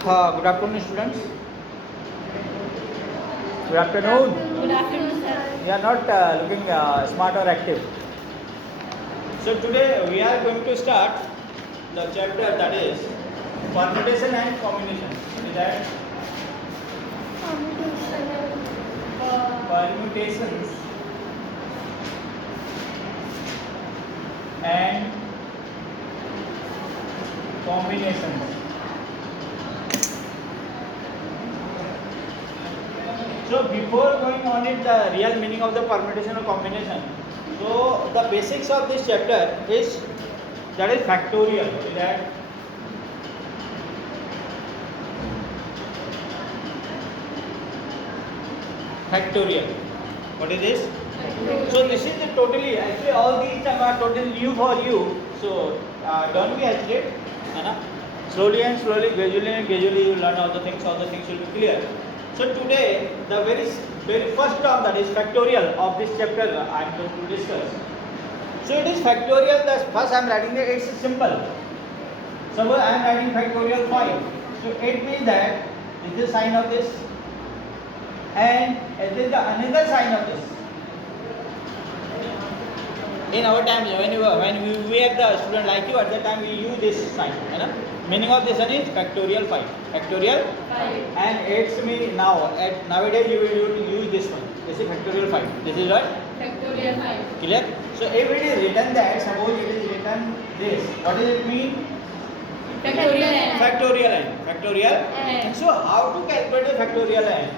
Good afternoon, students. Good afternoon. Good afternoon, sir. You are not looking smart or active. So today we are going to start the chapter that is permutation and combination. Is that permutations and combinations. So before going on it, the real meaning of the permutation or combination. So the basics of this chapter is that is factorial. Is that factorial? What is this? So this is the totally, actually all these terms are totally new for you. So don't be hesitate. Slowly and slowly, gradually you learn all the things will be clear. So today the very first term, that is factorial, of this chapter I am going to discuss. So it is factorial. The first I am writing it, it's simple. Suppose I am writing factorial 5. So it means that this is the sign of this and it is the another sign of this. In our time, when we have the student like you, at that time we use this sign. Meaning of this one is factorial 5. Factorial 5. And it's mean now, nowadays you will use this one. This is factorial 5. This is what? Factorial 5. Clear? So if it is written that, suppose it is written this, what does it mean? Factorial n. Factorial n. Factorial N. So how to calculate the factorial n?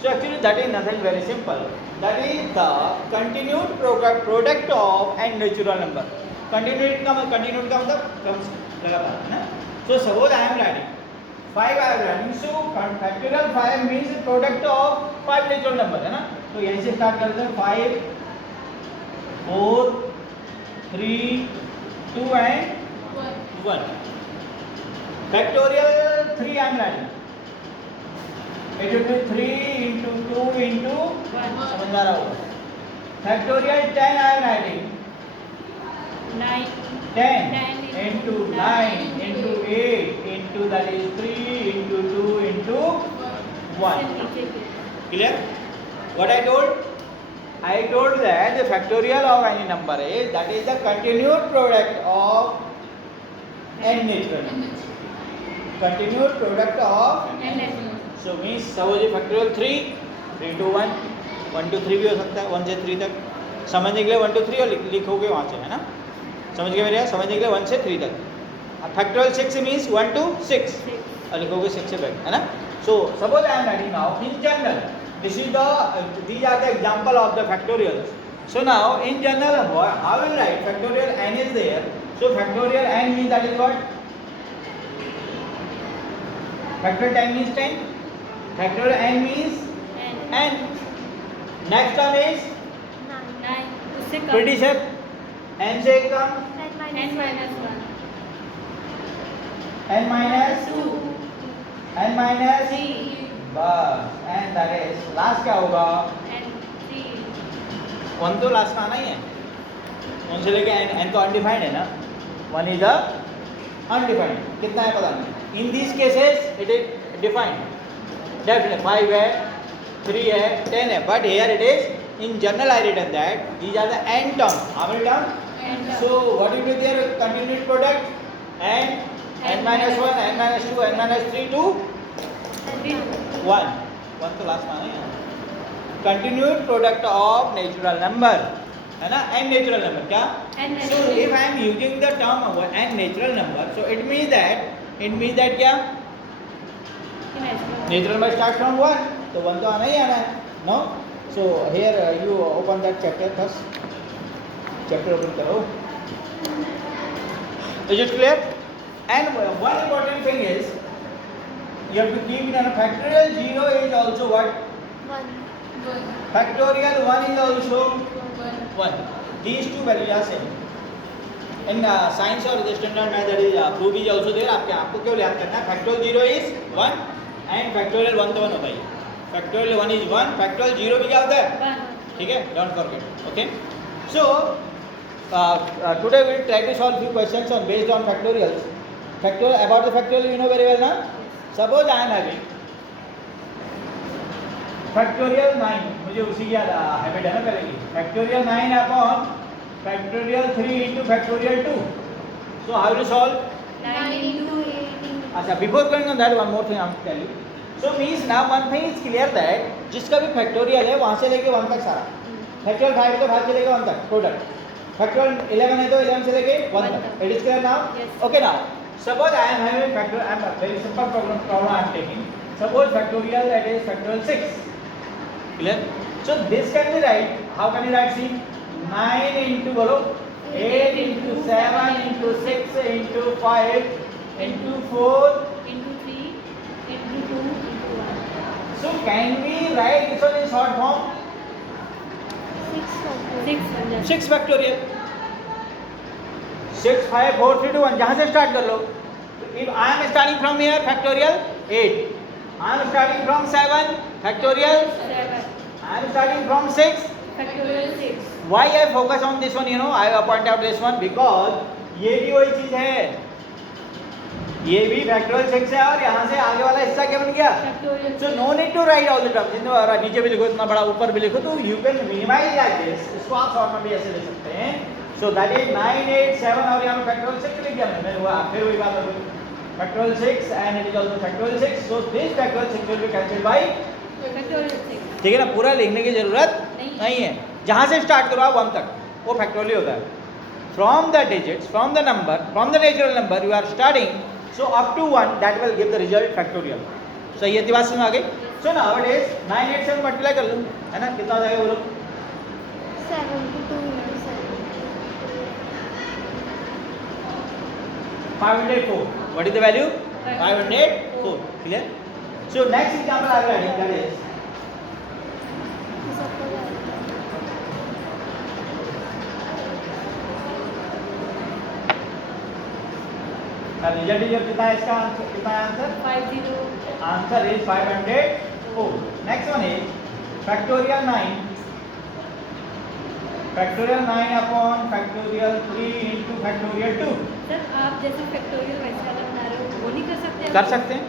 So actually that is nothing very simple. That is the continued product of n natural number. Continued का मतलब comes लगातार, है ना? So suppose I am writing 5 I am writing. So factorial 5 means product of 5 natural number, है ना? तो यहीं से start करते हैं 5, 4, 3, 2 and 1. Factorial 3 I am writing. It will be 3 into 2 into 1. समझ रहा होगा. Factorial 10 I am writing. 9. 10 into 9 into 8 into, that is 3 into 2 into 1. Clear? What I told? I told that the factorial of any number is, that is the continued product of n natural numbers. Continued product of n. So means suppose factorial 3, 3 to 1, 1 to 3 भी हो सकता है, 1 से 3 तक. समझने के लिए 1 to 3 और लिखोगे वहाँ से, है ना? समझ गए मेरे यार? समझने के लिए 1 से 3 तक. फैक्टोरियल 6 मीन्स 1 to 6 और लिखोगे 6 से बैक, है ना? So suppose I am writing now in general. These are the example of the factorials. So now in general, how will write? Factorial n is there. So factorial n means, that is what? Factorial 10 means 10. Factorial n means n. Next one is 9. उससे कम. pretty sure n से कम n minus 1. n minus 2. n minus 3. बस. and that is last क्या होगा? n 3. 1 तो last का आना ही है. 1 से लेके n तो अनडिफाइंड है ना. 1 is a undefined. कितना है पता नहीं. In these cases it is defined. Definitely 5 है, 3 है, 10 है. But here it is in general I written that these are the n terms. How many terms? n. So what will be their continued product? n minus 1, n minus 2, n minus 3 to 1. 1 तो last में आना है. Continued product of natural number, है ना? n natural number क्या? n So if I am using the term of n natural number, so it means that क्या? Natural number starts from 1. तो 1 तो आना ही आना है. No? So here you open that chapter first. Chapter open करो. Is it clear? And one important thing is, you have to keep in mind, factorial 0 is also what? 1. Factorial 1 is also 1. 1. These two values are same. In science or the standard math, that is proof is also there. आपको क्यों याद करना है? Factorial 0 is 1 and factorial 1 तो 1 होता है. Factorial 1 is 1. Factorial 0 भी क्या होता है? 1. ठीक है? Don't forget. Okay. So today we will try to solve few questions on based on factorials. Factorial, about the factorial you know very well now. Suppose I am having factorial 9, मुझे उसी की habit है ना पहले की, factorial 9 upon factorial 3 into factorial 2. So how to solve? 9 into 8 into अच्छा, before going on that one more thing I am tell you. So means now one thing is clear that जिसका भी factorial है वहाँ से लेके 1 तक सारा, factorial 5 है तो 5 से लेके 1 तक टोटल, फैक्टोरियल 11 है तो 11 से लेके 1 तक. It is clear now? Yes. Okay now suppose I am having factorial, I am very simple problem I am taking. Suppose factorial that is factorial 6. Clear? So this can be right. How can you write? See, 9 into बोलो 8 into 7 into 6 into 5 into 4. into 3 into 2 into 1. So can we write this one in short form? 6 factorial. 6 5 4 3 2 1. जहाँ से start कर लो. If I am starting from here factorial 8. I am starting from 7 factorial. 7 I am starting from 6. factorial 6. Why I focus on this one? You know, I point out this one because ये भी वही चीज है. ये भी factorial 6 है और यहाँ से आगे वाला हिस्सा क्या बन गया? factorial So no need to write all the terms. नीचे भी लिखो इतना बड़ा, ऊपर भी लिखो, तो you can minimize like this. इसको आप शॉर्ट में भी ऐसे ले सकते हैं. So that is 9 8 7 और यहाँ पे फैक्टोरियल 6 लिख दिया मैंने. हुआ फिर वही बात होगी. Factorial 6 and it is also factorial 6. So this factorial 6 will be cancelled by. factorial 6. ठीक है ना, पूरा लिखने की जरूरत नहीं है. जहाँ से स्टार्ट करो आप 1 तक वो फैक्टोरियल होता है. From the digits, from the number, from the natural number you are starting, so up to 1 that will give the result factorial. सही है, बात समझ में आ गई? So now it is 9 8 7 multiply कर लूँ, है ना, कितना आ जाएगा बोलो? 72 into 7. 504. What is the value? 504. Clear? So next example I will write that is now result is कितना है इसका आंसर, कितना है answer? 50. Answer is 504. Next one is factorial 9. Factorial 9 upon factorial 3 into factorial 2. Sir आप जैसे factorial वैसे वाला बना रहे हो वो नहीं कर सकते? कर सकते हैं,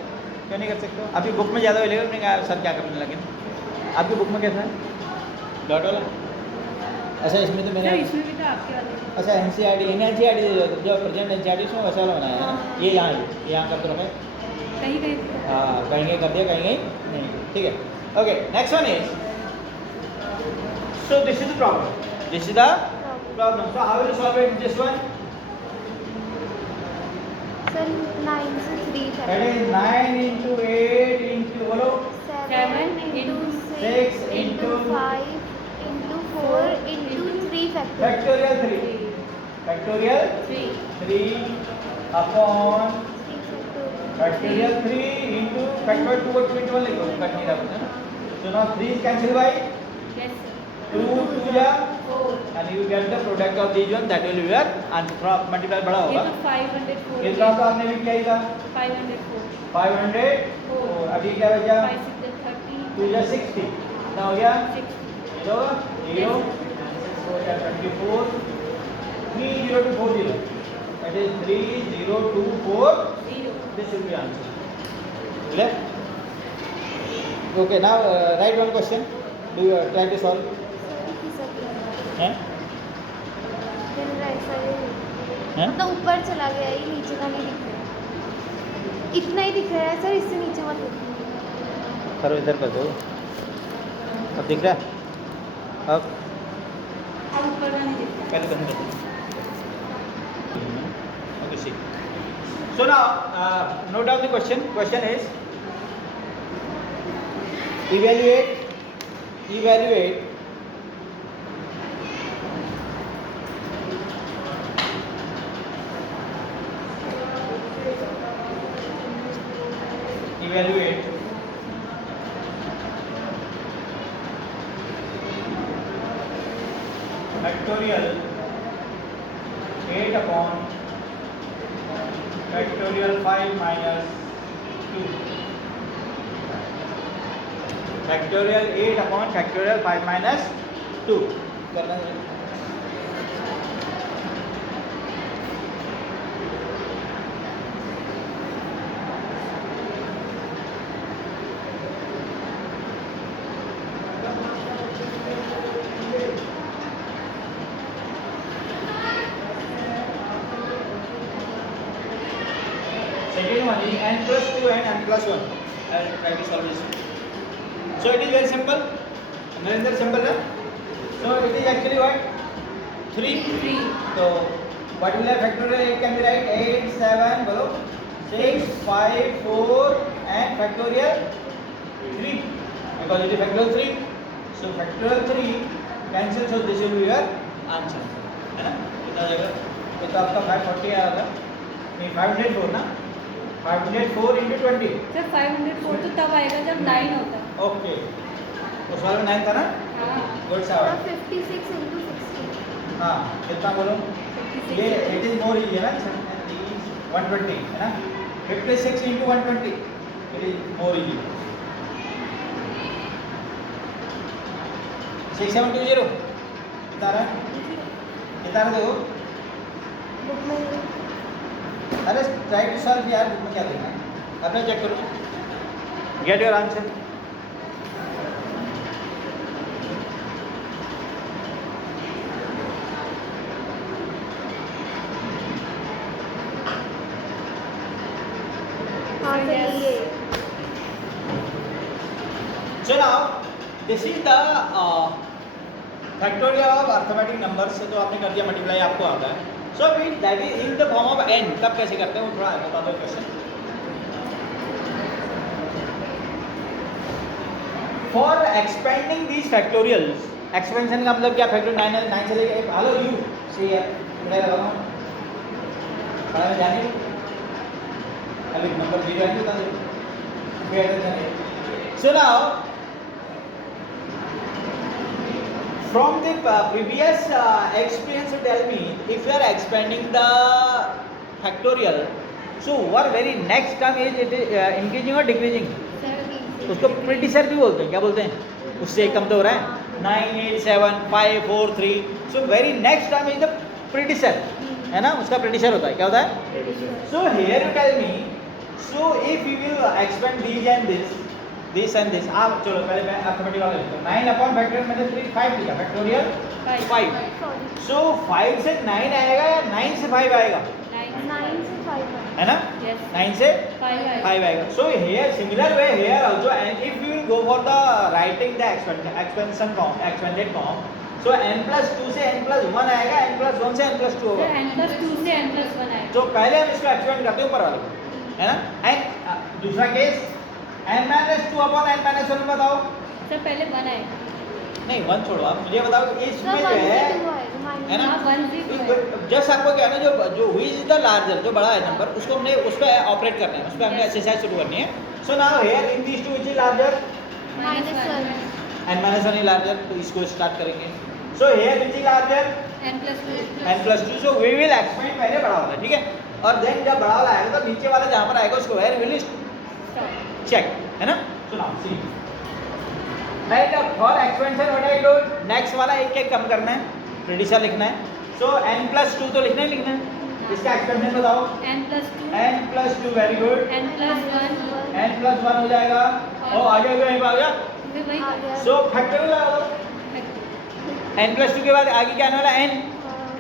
क्यों नहीं कर सकते हो? आपकी बुक में ज़्यादा मिलेगा, मैंने कहा सर क्या करने लगे. आपकी बुक में कैसा है? डॉट वाला. अच्छा, इसमें तो मैंने, सर इसमें भी तो आपके वाले अच्छा एनसीईआरटी, जो प्रेजेंट एनसीईआरटी उसमें वैसा वाला बनाया है ना. ये यहाँ कर दो रखा है. कहीं कहीं हाँ, कहीं कहीं कर दिया, कहीं कहीं नहीं. ठीक है. Okay, next one is, so this is the problem. This is the problem. So how will solve it this one? Sir, 9 से 3 दैट इज 9 into 8 into बोलो 7 into 6 into 5 into 4 into 3 factorial. Factorial 3. Factorial 3 upon 3 factorial 3 into factorial 2 और 2 into 1 लिखो, cut नहीं रहा है ना. So now 3 is cancelled by yes 2 2 या 4. and you get the product of these one, that will be your answer. थोड़ा multiply बड़ा ये होगा. तो 504. इतना तो आपने भी क्या ही था? 504. 500. अभी क्या बचा? 5 6 30. 2 या 60. कितना हो गया? 6. 0 0 4 या 24. 30240. That is 3024. 0. This will be answer. Clear? Okay, now write one question. Do you try to solve? हैं? हैं? मतलब ऊपर चला गया, ये नीचे का नहीं दिख रहा. इतना ही दिख रहा है सर, इससे नीचे मत लिखिए. करो, इधर कर दो. अब दिख रहा है? अब अब ऊपर का नहीं दिखता. पहले बंद कर दो. Okay, see. So now, note down the question. Question is, evaluate factorial 8 upon factorial 5 minus 2. Factorial 8 upon factorial 5 minus 2. करना है. is n plus 2 and n plus 1. I will try to solve this. So it is very simple. Narendra, simple, right? So it is actually what? 3. 3. So what will have factorial? It can be right 8, 7, below 6, 5, 4 and factorial 3 because it is factorial 3. So factorial 3 cancel, so this will be your answer. है ना? कितना जाएगा? ये तो आपका 540 आया होगा. नहीं 504 ना? 504 into 20. सर 504 तो तब आएगा जब 9 होता है. ओके. उस वाले में 9 था ना? हाँ. गुड थोड़ा साहब. 56 into 60. हाँ कितना बोलो? 56. ये इट इज मोर इजी है ना? 120 है ना? 56 into 120. It is more easy. 6720 कितना रहा? कितना रहा देखो? बुक में अरे ट्राई टू सॉल्व यार, बुक में क्या देखना है? अपने चेक करो. Get your answer. हाँ सही है. So now this is the factorial of arithmetic numbers. तो आपने कर दिया मल्टीप्लाई, आपको आता है. So that is in the form of n. तब कैसे करते हैं वो थोड़ा बता दो question. For expanding these factorials, expansion का मतलब क्या? फैक्टोरियल 9 से लेके हेलो यू सी है मैं लगा हूँ पढ़ा में जाने अभी नंबर 0 आएंगे बता दो फिर जाने. So now from the previous experience, tell me if you are expanding the factorial, so what very next term is it increasing or decreasing? उसको प्रीडिसर भी बोलते हैं. क्या बोलते हैं? उससे एक कम तो हो रहा है. 9, 8, 7, 5, 4, 3. So very next term is the predecessor, है ना? उसका प्रीडिसर होता है. क्या होता है? So here you tell me, so if you will expand this and this. आप चलो पहले मैं अर्थमेटिक वाला लिखता हूँ. 9 अपॉन फैक्टोरियल में 3 5 लिखा फैक्टोरियल 5. सो 5 से 9 आएगा या 9 से 5 आएगा? 9 से 5 है ना? Yes. 9 से 5 5 आएगा. So here similar way here also, and if you will go for the writing the expansion form, expanded form, so n plus 2 से n plus 1 आएगा, n plus 1 से n plus 2 होगा. n plus 2 से n plus 1 आएगा. तो पहले हम इसको एक्सपेंड करते हैं ऊपर वाले को, है ना? एंड दूसरा case n minus 2 upon n minus 1 बताओ. सर पहले 1 आएगा. नहीं 1 छोड़ो, आप मुझे बताओ कि इसमें जो है ना? हाँ 1 0 जस्ट आपको क्या है ना, जो हुई इज द लार्जर, जो बड़ा है नंबर, उसको हमने उस पर ऑपरेट करना है, उस पर हमने एक्सरसाइज शुरू करनी है. So now here in these two which is larger? n minus 1 is larger. तो इसको स्टार्ट करेंगे. So here which is larger? n plus 2. n plus 2. So we will expand पहले बड़ा वाला, ठीक है? और देन जब बड़ा वाला आएगा तो नीचे वाला जहाँ पर आएगा उसको वेयर विल चेक, है ना? So now see right. अब for expansion what I do, next वाला एक एक कम करना है, प्रीडिसर लिखना है. सो n plus 2 तो लिखना ही लिखना है. इसका एक्सपेंशन बताओ. n plus 2. n plus 2 very good. n plus 1. n plus 1 हो जाएगा. और आगे गए आ गया. फिर वही सो फैक्टोरियल लगा दो. n plus 2 के बाद आगे क्या आने वाला? n.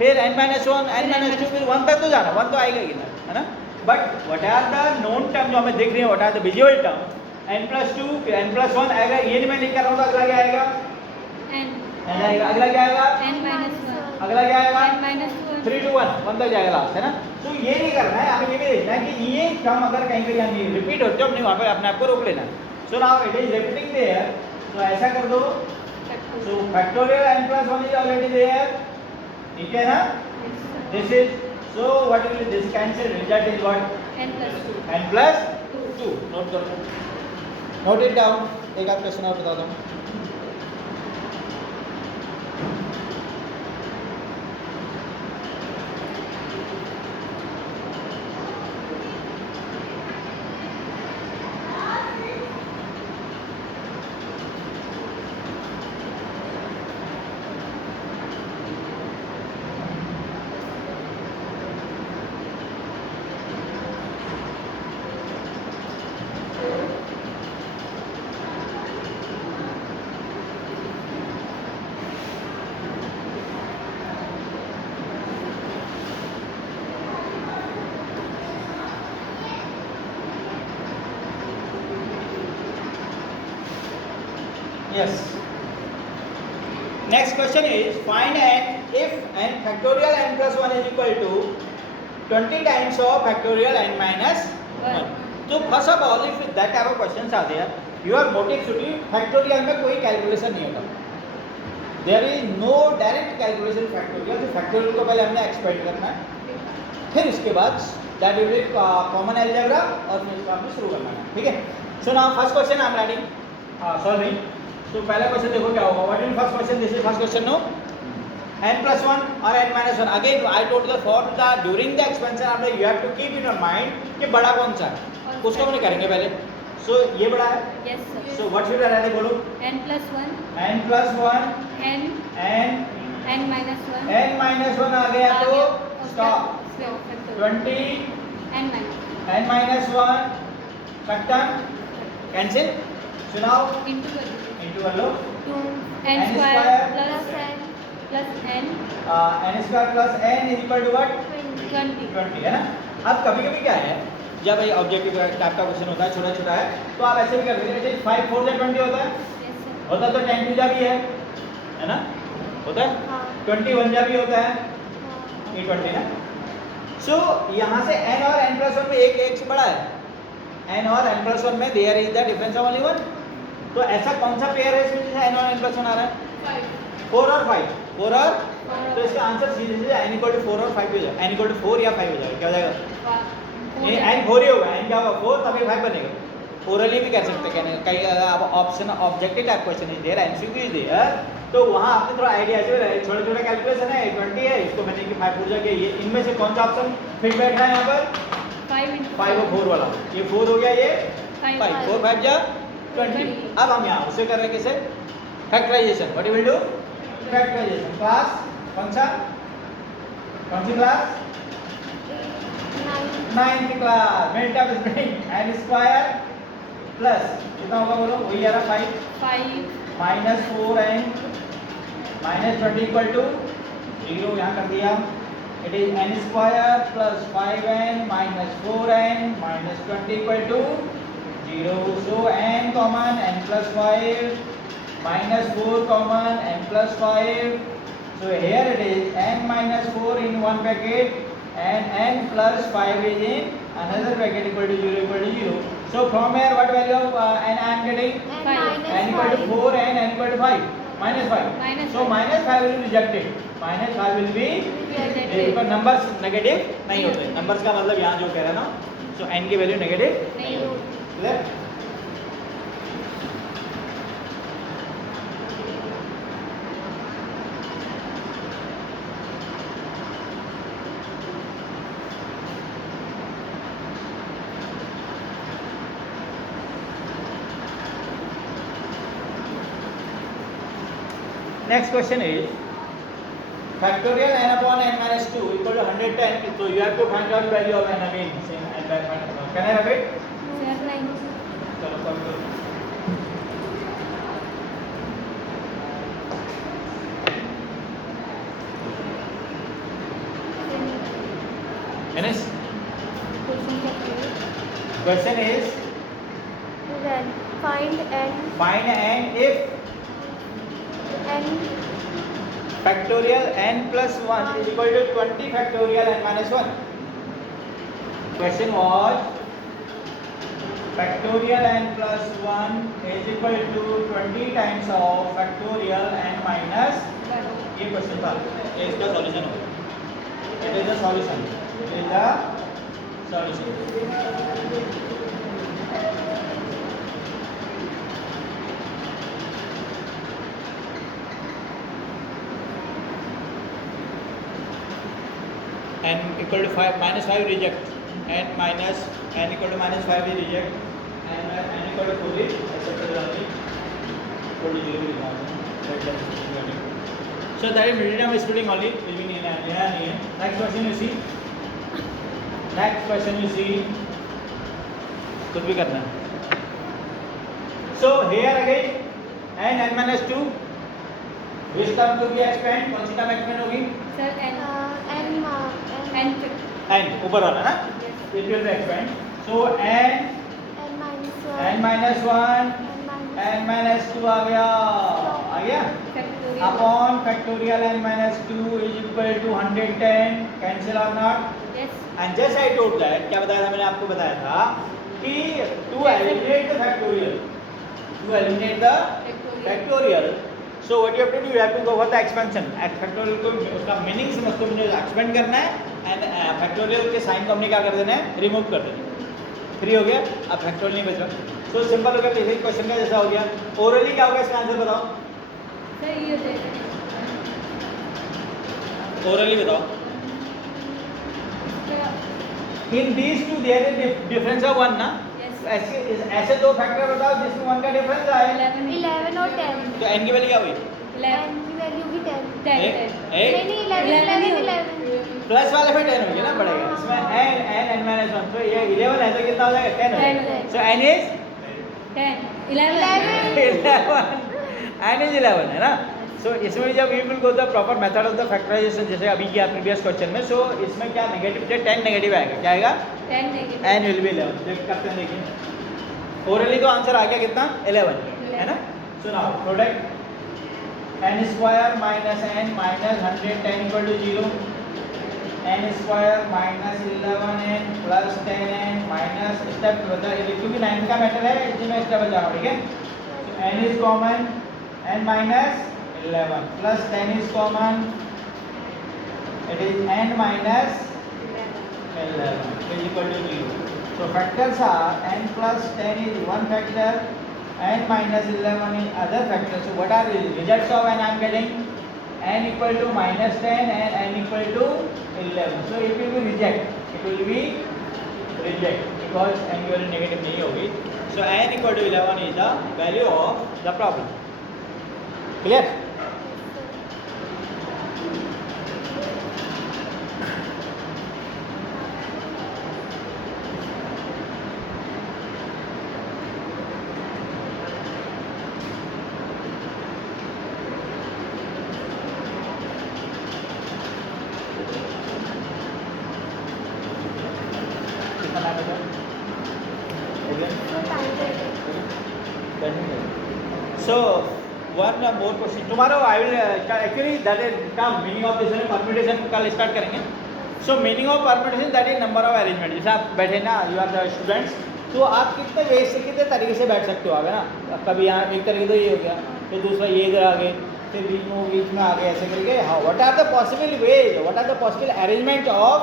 फिर n minus 1, n minus 2, फिर 1 तक तो जाना, 1 तो आएगा ही ना, है ना? But what are the known term जो हमें दिख रही है, what are the visual term? n plus 2 फिर n plus 1 आएगा. ये नहीं मैं लिख कर रहा हूँ तो अगला क्या आएगा? n. n आएगा. अगला क्या आएगा? n minus 1. अगला क्या आएगा? n minus 2. 3 to 1 तक जाएगा लास्ट, है ना? तो ये नहीं करना है, हमें ये भी देखना है कि ये टर्म अगर कहीं पे यानी रिपीट होते हो अपने वहाँ पे अपने आप को रोक लेना. So now it is repeating there. तो ऐसा कर दो. So factorial n plus 1 is already there. ठीक है ना? This is so what will this cancel, result is what? n plus 2. n plus 2. Note करो, नोट इट डाउन. एक आध क्वेश्चन और बता दो. Yes. Next question is find n if n factorial n plus 1 is equal to 20 times of factorial n minus 1. So first of all, if that type of questions are there, your motive should be factorial में कोई calculation नहीं होगा. There is no direct calculation factorial. तो factorial को पहले हमने expand करना है, फिर उसके बाद that will be common algebra और फिर इसका हमने शुरू करना है. ठीक है. So now first question I am writing solving. तो पहला क्वेश्चन देखो क्या होगा. What is first question? This is first question. No. n plus 1 or n minus 1. Again I told the for the during the expansion आपने you have to keep in your mind कि बड़ा कौन सा है. उसको हमने करेंगे पहले. So ये बड़ा है. Yes sir. So what should I write? बोलो. n plus 1 n plus 1 n n minus 1 n minus 1 आ गया तो stop. 20 n minus 1 factor cancel. So now into a low n square plus n n square plus n is equal to what? 20 20 है ना. अब कभी कभी क्या है, जब ये ऑब्जेक्टिव टाइप का क्वेश्चन होता है छोटा छोटा है तो आप ऐसे भी कर सकते हैं. 5 4 से 20 होता है. Yes sir. होता तो 10 2 जा भी है ना. होता है हाँ 21 जा भी होता है. हाँ ये 20 ना. सो यहाँ से n और n plus 1 में एक से बड़ा है. n और n plus 1 में there is the difference of only 1. तो ऐसा कौन सा पेयर है इसमें जिसमें n और n plus 1 आ रहा है? 4 और 5. 4 और तो इसका आंसर सीधे सीधे n equal to 4 और 5 हो जाएगा. n equal to 4 या 5 हो जाएगा. क्या हो जाएगा? ये n 4 ही होगा. n क्या होगा? 4 तभी 5 बनेगा. ओरली भी कर सकते हैं. कहीं अगर option objective type question is there, MCQ is there, तो वहाँ आपने थोड़ा आइडिया ऐसे छोटे छोटे कैलकुलेशन है. 20 है, इसको मैंने कि 5 4 जगह ये इनमें से कौन सा ऑप्शन फिट बैठ रहा है यहाँ पर? 5 और 4 वाला. ये 4 हो गया, ये 5 4 5 जा 20. अब हम यहाँ उसे कर रहे हैं कैसे? Factorisation. What you will do? Factorisation. Class कौन सा? कौन सी class? 9th class. Minute of spring n square plus कितना होगा बोलो? वही आ रहा 5 minus 4n minus 20 equal to 0. यहाँ कर दिया. It is n square plus 5n minus 4n minus 20 equal to 0. So n common n plus 5 minus 4 common n plus 5. So here it is n minus 4 in one bracket and n plus 5 is in another bracket equal to 0 equal to 0. So from here what value of n I am getting? n equal to 4 and n equal to 5 minus 5. So minus 5 will be rejected. Minus 5 will be because numbers negative नहीं होते. Numbers का मतलब यहाँ जो कह रहा है ना, so n की वैल्यू नेगेटिव नहीं होती. Clear? Next question is factorial n upon n minus 2 equal to 110. So you have to find out value of n again. Same n by n. Can I have it? चलो कम करो. Ines? Question is find n if n factorial n plus 1 is equal to 20 factorial n minus 1. Question was factorial n plus 1 is equal to 20 times of factorial n minus. ये question था. ये इसका solution होगा. It is the solution. It is the solution. n equal to 5 minus 5 reject, n minus n equal to minus 5 is reject, and n equal to 4 is accepted only. Equal to 0 is so that is medium splitting only. Will be next question you see. Next question you see. कुछ भी करना है. So here again n minus 2. Which term to be expand? कौन सी term expand होगी? Sir n ऊपर वाला ना. It will be expand. So n minus 1 n n minus 2 आ गया factorial upon factorial n minus 2 is equal to 110 cancel और not yes and just I told that क्या बताया था मैंने आपको बताया था कि to eliminate the factorial factorial. So what you have to do, you have to go for the expansion. Factorial को उसका मीनिंग समझते मुझे एक्सपेंड करना है एंड फैक्टोरियल के साइन को हमने क्या कर देना है, रिमूव कर देना है. फ्री हो गया, अब फैक्टोरियल नहीं बचा. सो सिंपल हो गया, यही क्वेश्चन का जैसा हो गया. ओरली क्या होगा इसका आंसर बताओ, सर ये देख ओरली बताओ. In these two there is difference of 1 ना. ऐसे दो फैक्टर बताओ जिसमें 1 का डिफरेंस आए. 11 और 10. तो n की वैल्यू क्या हुई, n की वैल्यू भी 10. 10 नहीं 11. प्लस वाले में 10 हो गया ना, बढ़ेगा इसमें n माइनस 1. तो ये 11 है तो कितना हो जाएगा, 10 हो जाएगा. So n is 10 11 n is 11 है ना. सो इसमें जब we will go the proper method of the factorisation जैसे अभी किया प्रीवियस क्वेश्चन में. सो इसमें क्या नेगेटिव थे, 10 नेगेटिव आएगा, क्या आएगा 10 negative n will be 11. Check करते हैं, देखिए ओरली तो आंसर आ गया कितना, 11 है ना. So now product n square minus n minus 110 equal to 0. n square minus 11n plus 10n minus step क्योंकि 9 का मैटर है इसमें स्टेप बचा रहा हूँ, ठीक है. So n is common, n minus 11 plus 10 is common, it is n minus 11 is equal to 0. So factors are n plus 10 is one factor, n minus 11 is other factor. So what are the results of n I am getting? N equal to minus 10 and n equal to 11. So it will be reject. It will be reject because n की value negative नहीं होगी. So n equal to 11 is the value of the problem. Clear? So one more question. Tomorrow I will actually that is term meaning of this permutation कल start करेंगे. So meaning of permutation that is number of arrangement. जैसे आप बैठे ना, you are the students, तो आप कितने वे से कितने तरीके से बैठ सकते हो आगे ना. कभी यहाँ एक तरीके तो ये हो गया, फिर दूसरा ये इधर आ गए, फिर बीच में आ गए, ऐसे करके. हाँ, what are the possible ways, what are the possible arrangement of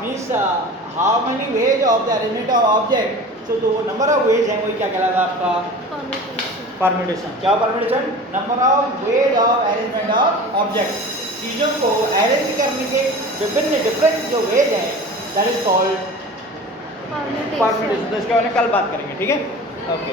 means how many ways of the arrangement of object. So तो number of ways है, वही क्या कहलाता है आपका परम्यूटेशन. क्या permutation, number of ways of arrangement of object. चीज़ों को अरेंज करने के विभिन्न डिफरेंट जो वेज हैं दैट इज कॉल्ड परम्यूटेशन. तो इसके बारे में कल बात करेंगे, ठीक है. ओके.